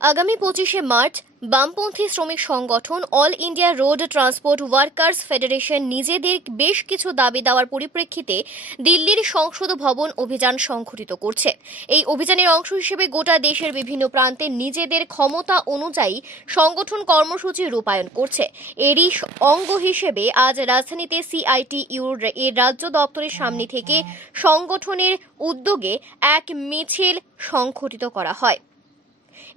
আগামী 25শে মার্চ বামপন্থী শ্রমিক সংগঠন all India road transport workers federation নিজেদের বেশ কিছু দাবি দেওয়ার পরিপ্রেক্ষিতে দিল্লির সংসদ ভবন অভিযান সংঘটিত করছে। এই অভিযানের অংশ হিসেবে গোটা দেশের বিভিন্ন প্রান্তে নিজেদের ক্ষমতা অনুযায়ী সংগঠন কর্মসূচি রূপায়ণ করছে। এরই অঙ্গ হিসেবে আজ রাজধানীতে সিআইটিইউর এর রাজ্য দপ্তরের সামনে থেকে সংগঠনের উদ্যোগে এক মিছিল সংঘটিত করা হয়।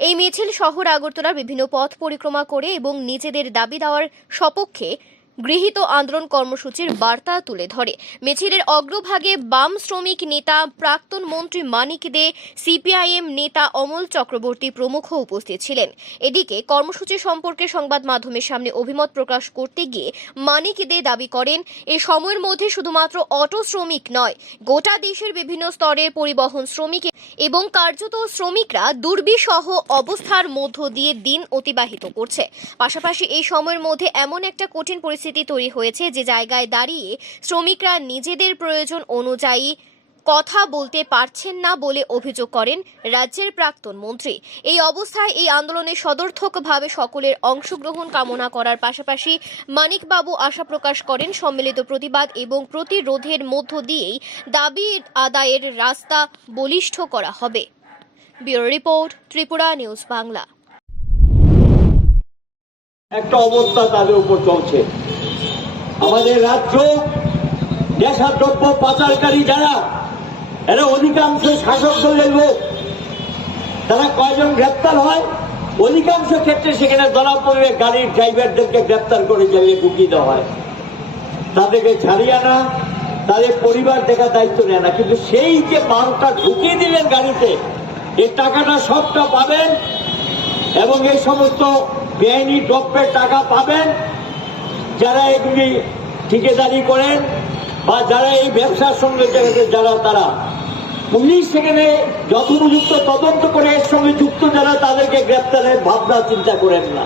এই মিছিল শহর আগরতলার বিভিন্ন পথ পরিক্রমা করে এবং নিজেদের দাবি দেওয়ার সপক্ষে গৃহীত আন্দোলন কর্মসূচির বার্তা তুলে ধরে। মিছিলের অগ্রভাগে বাম শ্রমিক নেতা প্রাক্তন মন্ত্রী মানিক দে, সিপিআইএম নেতা অমল চক্রবর্তী প্রমুখ উপস্থিত ছিলেন। এদিকে কর্মসূচি সম্পর্কে সংবাদ মাধ্যমের সামনে অভিমত প্রকাশ করতে গিয়ে মানিক দে দাবি করেন, এই সময়ের মধ্যে শুধুমাত্র অটো শ্রমিক নয়, গোটা দেশের বিভিন্ন স্তরের পরিবহন শ্রমিক এবং কার্যত শ্রমিকরা দুর্বিষহ অবস্থার মধ্য দিয়ে দিন অতিবাহিত করছে। পাশাপাশি এই সময়ের মধ্যে এমন একটা কঠিন পরিস্থিতি তৈরি হয়েছে যে জায়গায় দাঁড়িয়ে শ্রমিকরা নিজেদের প্রয়োজন অনুযায়ী কথা বলতে পারছেন না বলে অভিযোগ করেন রাজ্যের প্রাক্তন মন্ত্রী। এই অবস্থায় এই আন্দোলনে সদর্থকভাবে সকলের অংশগ্রহণ কামনা করার পাশাপাশি মানিকবাবু আশা প্রকাশ করেন সম্মিলিত প্রতিবাদ এবং প্রতিরোধের মধ্য দিয়েই দাবি আদায়ের রাস্তা বলিষ্ঠ করা হবে। Bureau report, Tripura news Bangla. একটা অবস্থা তাদের উপর চলছে। আমাদের রাজ্য নেশাদ্রব্য পাচারকারী যারা, এরা অধিকাংশ শাসক দলের লোক। তারা কয়জন গ্রেপ্তার হয়, অধিকাংশ ক্ষেত্রে সেখানে ধরা পড়লে গাড়ির ড্রাইভারদেরকে গ্রেপ্তার করে জেলে ঢুকিয়ে দেওয়া হয়। তাদেরকে ছাড়িয়ে আনা, তাদের পরিবার দেখার দায়িত্ব নেয় না। কিন্তু সেই যে মালটা ঢুকিয়ে দিলেন গাড়িতে, এই টাকাটা সবটা পাবেন এবং এই সমস্ত বেআইনি দ্রব্যের টাকা পাবেন যারা এগুলি ঠিকাদারি করেন বা যারা এই ব্যবসার সঙ্গে যারা, তারা পুলিশ সেখানে যথোপযুক্ত তদন্ত করে এর সঙ্গে যুক্ত যারা, তাদেরকে গ্রেপ্তারের ভাবনা চিন্তা করেন না।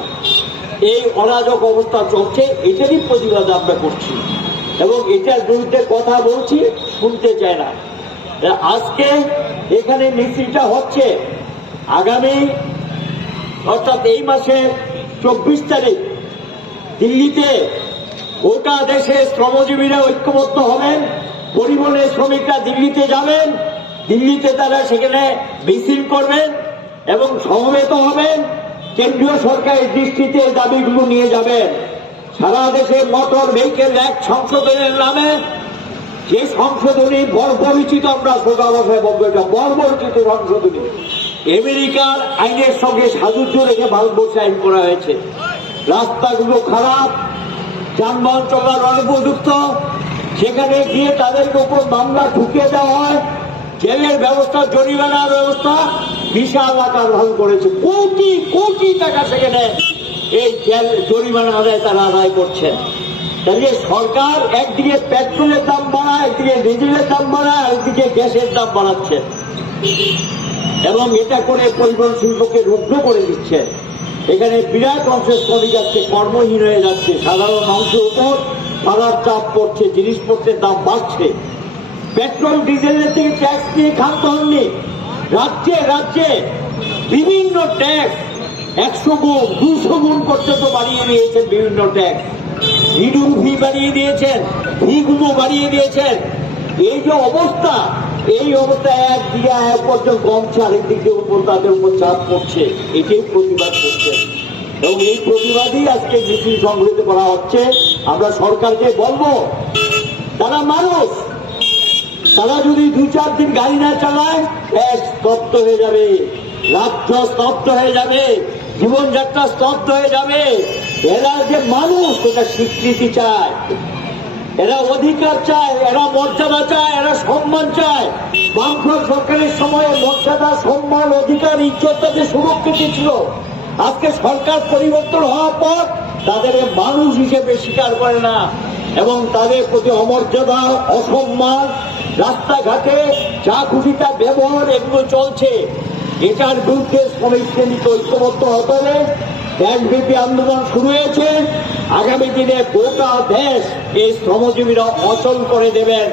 এই অরাজক অবস্থা চলছে, এটারই প্রতিবাদ আমরা করছি এবং এটার বিরুদ্ধে কথা বলছি, শুনতে চায় না। আজকে এখানে মিছিলটা হচ্ছে, আগামী অর্থাৎ এই মাসে 24 তারিখ দিল্লিতে গোটা দেশে শ্রমজীবীরা ঐক্যবদ্ধ হবেন। পরিবহনের শ্রমিকরা দিল্লিতে যাবেন, দিল্লিতে তারা সেখানে মিছিল করবেন এবং সমবেত হবেন। কেন্দ্রীয় সরকারের দৃষ্টিতে দাবিগুলো নিয়ে যাবেন। সারা দেশে মোটর ভেহিকেল অ্যাক্ট সংশোধনের নামে যে সংশোধনী বর্বরিচিত, আমরা সোজা ভাষায় বলবো, এটা বর্বরিচিত সংশোধনী। আমেরিকার আইনের সঙ্গে সাযুজ্য রেখে ভারতবর্ষে আইন করা হয়েছে। রাস্তাগুলো খারাপ, যানবাহন চলার অনুপযুক্ত, সেখানে গিয়ে তাদেরকে উপর মামলা ঢুকিয়ে দেওয়া হয়। জেলের ব্যবস্থা, জরিমানার ব্যবস্থা বিশাল আকার ধারণ করেছে। কোটি কোটি টাকা সেখানে এই জেল জরিমানা আদায় তারা আদায় করছেন। তাহলে সরকার একদিকে পেট্রোলের দাম বাড়ায়, একদিকে ডিজেলের দাম বাড়ায়, একদিকে গ্যাসের দাম বাড়াচ্ছে এবং এটা করে পরিবহন শিল্পকে রুগ্ন করে দিচ্ছে। এখানে বিরাট অংশের শ্রমিক আজকে কর্মহীন হয়ে যাচ্ছে। সাধারণ অংশের উপর ভাড়ার চাপ পড়ছে, জিনিসপত্রের দাম বাড়ছে। পেট্রোল ডিজেলের থেকে ট্যাক্স নিয়ে ক্ষান্ত হননি। রাজ্যে রাজ্যে বিভিন্ন ট্যাক্স 100 গুণ 200 গুণ পর্যন্ত বাড়িয়ে দিয়েছেন। বিভিন্ন ট্যাক্স, রিডিউ ফি বাড়িয়ে দিয়েছেন, ফিগুলো বাড়িয়ে দিয়েছেন। এই যে অবস্থা, এই অবস্থায় একদিকে এক পর্যন্ত কমছে, আরেকদিকে উপর তাদের উপর চাপ পড়ছে। এটাই প্রতিবাদ করছে এবং এই প্রতিবাদই আজকে মিছিল সংগঠিত করা হচ্ছে। আমরা সরকারকে বলবো, তারা মানুষ, তারা যদি 2-4 দিন গাড়ি না চালায়, স্তব্ধ হয়ে যাবে, রাজ্য স্তব্ধ হয়ে যাবে, জীবনযাত্রা স্তব্ধ হয়ে যাবে। এরা যে মানুষ, সেটা স্বীকৃতি চায়, এরা অধিকার চায়, এরা মর্যাদা চায়, এরা সম্মান চায়। বামফ্রন্ট সরকারের সময়ে মর্যাদা, সম্মান, অধিকার, ইজ্জত তাদের সুরক্ষিত ছিল। আজকে সরকার পরিবর্তন হওয়ার পর তাদের মানুষ হিসেবে স্বীকার করে না এবং তাদের প্রতি অমর্যাদা, অসম্মান, রাস্তাঘাটে যা খুশি তা ব্যবহার, এগুলো চলছে। এটার বিরুদ্ধে শ্রমিক শ্রেণীকে ঐক্যবদ্ধ হতে হবে। দেশব্যাপী আন্দোলন শুরু হয়েছে। আগামী দিনে গোটা দেশ এই শ্রমজীবীরা অচল করে দেবেন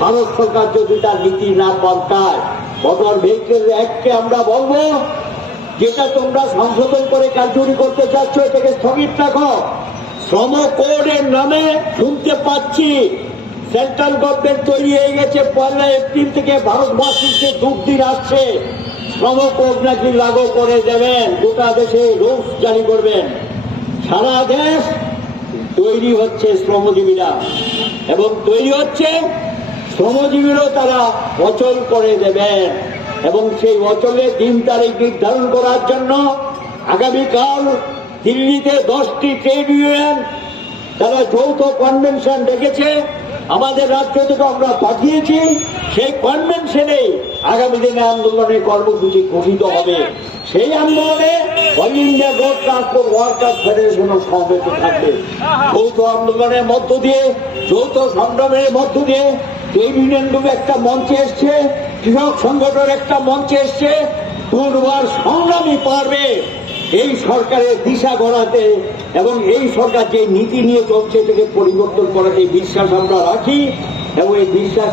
ভারত সরকার যদি তার নীতি না পাল্টায়। মোটর ভেহিকেল অ্যাক্টকে আমরা বলবো যেটা তোমরা সংশোধন করে কার্যকরী করতে চাচ্ছ এটাকে স্থগিত রাখো। শ্রম কোডের নামে শুনতে পাচ্ছি সেন্ট্রাল গভর্নমেন্ট তৈরি হয়ে গেছে, 1 এপ্রিল থেকে ভারতবাসীকে দুর্দিন আসছে, শ্রম কোড নাকি লাগু করে দেবেন, গোটা দেশে রুলস জারি করবেন। সারা দেশ তৈরি হচ্ছে শ্রমজীবীরা, এবং তৈরি হচ্ছে শ্রমজীবীরও তারা অচল করে দেবেন, এবং সেই অচলের দিন তারিখ নির্ধারণ করার জন্য আগামীকাল দিল্লিতে 10টি ট্রেড ইউনিয়ন তারা যৌথ কনভেনশন ডেকেছে, আমাদের রাজ্য থেকে আমরা পাঠিয়েছি। সেই কনভেনশনে আগামী দিনে আন্দোলনের কর্মসূচি ঘোষিত হবে। সেই আন্দোলনে all India road transport workers ফেডারেশনও সমবেত থাকবে। যৌথ আন্দোলনের মধ্য দিয়ে, যৌথ সংগ্রামের মধ্য দিয়ে ট্রেড ইউনিয়নগুলো একটা মঞ্চে এসছে, কৃষক সংগঠন একটা মঞ্চে এসছে, দুর্বার সংগ্রামী পারবে এই সরকারের দিশা গড়াতে, এবং এই সরকার যে নীতি নিয়ে চলছে এটাকে পরিবর্তন করাতে বিশ্বাস আমরা রাখি, এবং এই বিশ্বাস